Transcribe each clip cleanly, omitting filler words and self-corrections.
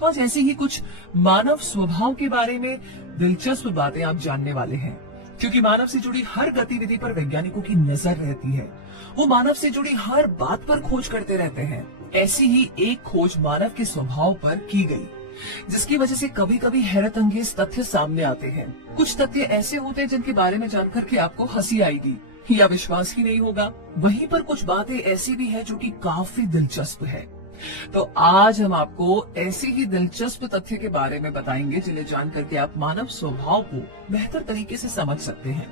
तो आज ऐसी ही कुछ मानव स्वभाव के बारे में दिलचस्प बातें आप जानने वाले हैं, क्योंकि मानव से जुड़ी हर गतिविधि पर वैज्ञानिकों की नजर रहती है। वो मानव से जुड़ी हर बात पर खोज करते रहते हैं। ऐसी ही एक खोज मानव के स्वभाव पर की गई, जिसकी वजह से कभी कभी हैरत अंगेज तथ्य सामने आते हैं। कुछ तथ्य ऐसे होते हैं जिनके बारे में जानकर के आपको हंसी आएगी या विश्वास ही नहीं होगा। वहीं पर कुछ बातें ऐसी भी है जो कि काफी दिलचस्प है। तो आज हम आपको ऐसे ही दिलचस्प तथ्य के बारे में बताएंगे जिन्हें जान करके आप मानव स्वभाव को बेहतर तरीके से समझ सकते हैं।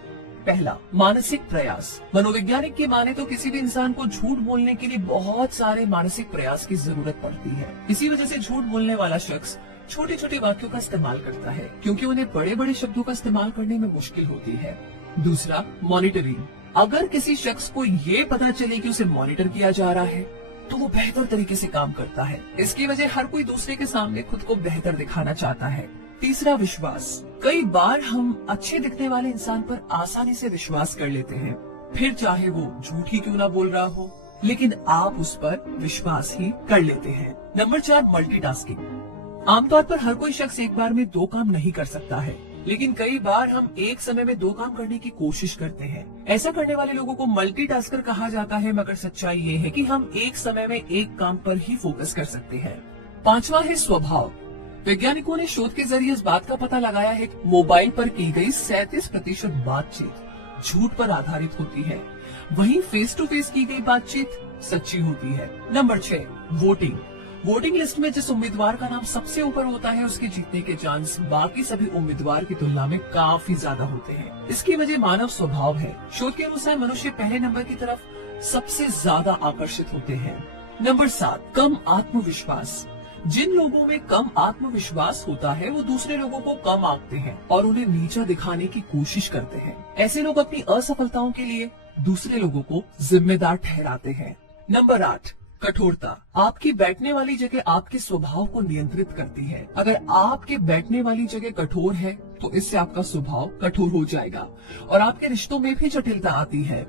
पहला, मानसिक प्रयास। मनोवैज्ञानिक की माने तो किसी भी इंसान को झूठ बोलने के लिए बहुत सारे मानसिक प्रयास की जरूरत पड़ती है। इसी वजह से झूठ बोलने वाला शख्स छोटे छोटे वाक्यों का इस्तेमाल करता है, क्योंकि उन्हें बड़े बड़े शब्दों का इस्तेमाल करने में मुश्किल होती है। दूसरा, मॉनिटरिंग। अगर किसी शख्स को ये पता चले कि उसे मॉनिटर किया जा रहा है तो वो बेहतर तरीके से काम करता है। इसकी वजह हर कोई दूसरे के सामने खुद को बेहतर दिखाना चाहता है। तीसरा, विश्वास। कई बार हम अच्छे दिखने वाले इंसान पर आसानी से विश्वास कर लेते हैं, फिर चाहे वो झूठ ही क्यों ना बोल रहा हो, लेकिन आप उस पर विश्वास ही कर लेते हैं। Number 4, multitasking. आमतौर पर हर कोई शख्स एक बार में 2 काम नहीं कर सकता है, लेकिन कई बार हम एक समय में 2 काम करने की कोशिश करते हैं। ऐसा करने वाले लोगों को मल्टीटास्कर कहा जाता है, मगर सच्चाई ये है कि हम एक समय में एक काम पर ही फोकस कर सकते हैं। 5वां है स्वभाव। वैज्ञानिकों ने शोध के जरिए इस बात का पता लगाया है कि मोबाइल पर की गई 37% बातचीत झूठ पर आधारित होती है, वहीं फेस टू फेस की गई बातचीत सच्ची होती है। Number 6, voting. वोटिंग लिस्ट में जिस उम्मीदवार का नाम सबसे ऊपर होता है उसके जीतने के चांस बाकी सभी उम्मीदवार की तुलना में काफी ज्यादा होते हैं। इसकी वजह मानव स्वभाव है। शोध के अनुसार मनुष्य पहले नंबर की तरफ सबसे ज्यादा आकर्षित होते हैं। नंबर 7, कम आत्मविश्वास। जिन लोगों में कम आत्मविश्वास होता है वो दूसरे लोगों को कम आंकते हैं और उन्हें नीचा दिखाने की कोशिश करते हैं। ऐसे लोग अपनी असफलताओं के लिए दूसरे लोगों को जिम्मेदार ठहराते हैं। नंबर 8, कठोरता। आपकी बैठने वाली जगह आपके स्वभाव को नियंत्रित करती है। अगर आपके बैठने वाली जगह कठोर है तो इससे आपका स्वभाव कठोर हो जाएगा और आपके रिश्तों में भी जटिलता आती है।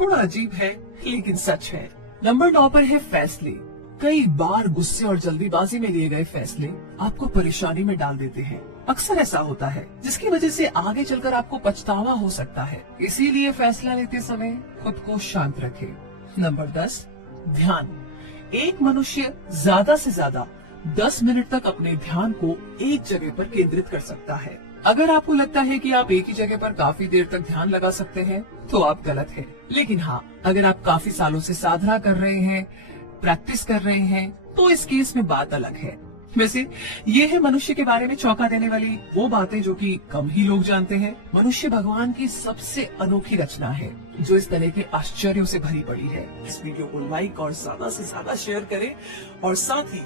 थोड़ा अजीब है लेकिन सच है। नंबर 9 पर है फैसले। कई बार गुस्से और जल्दीबाजी में लिए गए फैसले आपको परेशानी में डाल देते हैं। अक्सर ऐसा होता है, जिसकी वजह से आगे चलकर आपको पछतावा हो सकता है। इसीलिए फैसला लेते समय खुद को शांत रखें। नंबर 10, ध्यान। एक मनुष्य ज्यादा से ज्यादा 10 मिनट तक अपने ध्यान को एक जगह पर केंद्रित कर सकता है। अगर आपको लगता है कि आप एक ही जगह पर काफी देर तक ध्यान लगा सकते हैं तो आप गलत हैं। लेकिन हाँ, अगर आप काफी सालों से साधना कर रहे हैं, प्रैक्टिस कर रहे हैं, तो इस केस में बात अलग है। वैसे ये है मनुष्य के बारे में चौंका देने वाली वो बातें जो कि कम ही लोग जानते हैं। मनुष्य भगवान की सबसे अनोखी रचना है जो इस तरह के आश्चर्यों से भरी पड़ी है। इस वीडियो को लाइक और ज्यादा से ज्यादा शेयर करें और साथ ही